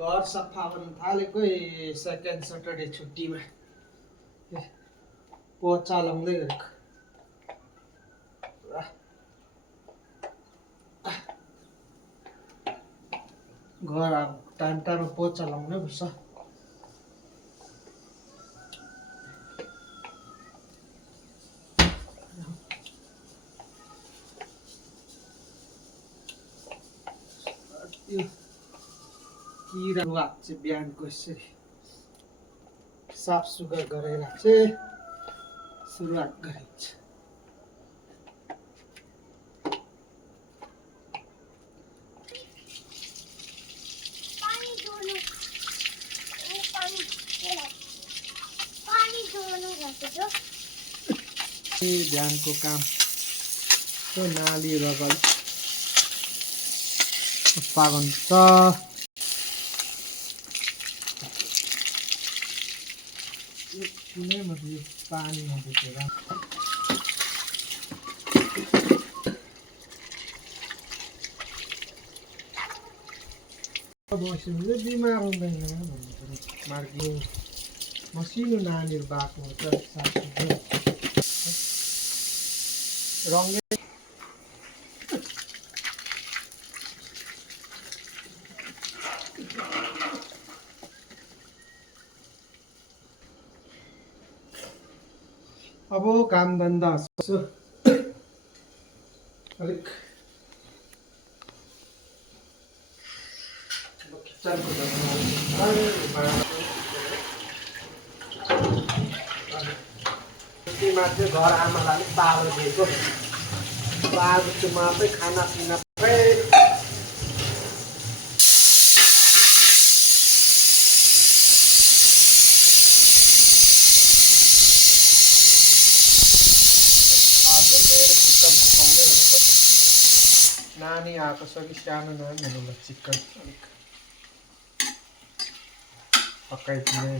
घर सफा गर्न थालेकै सेकेन्ड सटरडे छुट्टीमा पोचा लाउँदै गरेको घर टाइम टाइममा पोचा लाउनै पर्छ। किराको हात चाहिँ बिहानको यसरी साफ सुग्घर गरेर चाहिँ सुरुवात गरिन्छ। बिहानको काम नाली रगल सफा गर्छ। कुनै मतलब पानी नदेखेर बस्यो भने बिमार हुँदैन मार्गी मसिनो नानीहरू भएको हुन्छ रङ्गै अब काम धन्दा अलिक किचनको चाहिँ घर आमालाई अलिक बालो दिएको बालो चाहिँ मात्रै खानापिना नानी आएको छ कि सानो नानीहरूलाई चिकन अलिक पकाइदिने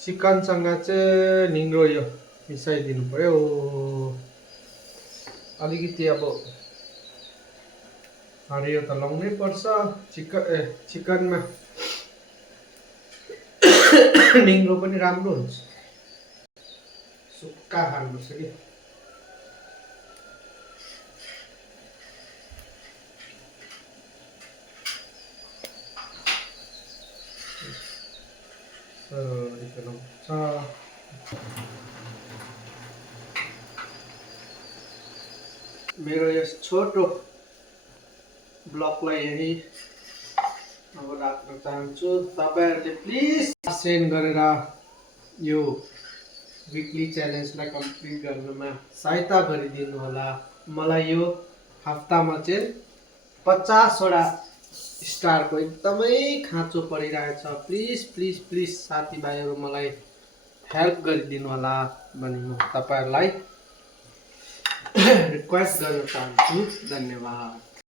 चिकनसँग चाहिँ निङ्ग्रो यो मिसाइदिनु पर्यो अलिकति। अब हरियो त लाउनै पर्छ चिकनमा निङ्ग्रो पनि राम्रो हुन्छ सुक्खा खानुपर्छ कि। मेरो यस छोटो ब्लगलाई यही अब राख्न चाहन्छु। तपाईहरुले प्लिज सेन्ड गरेर यो विकली च्यालेन्जलाई कम्प्लिट गर्नमा सहायता गरिदिनु होला। मलाई यो हप्तामा चाहिँ 50 वटा स्टारको एकदमै खाँचो परिरहेछ। प्लिज प्लिज प्लिज साथीभाइहरू मलाई हेल्प गरिदिनु होला भनी म तपाईहरुलाई रिक्वेस्ट गर्न चाहन्छु। धन्यवाद।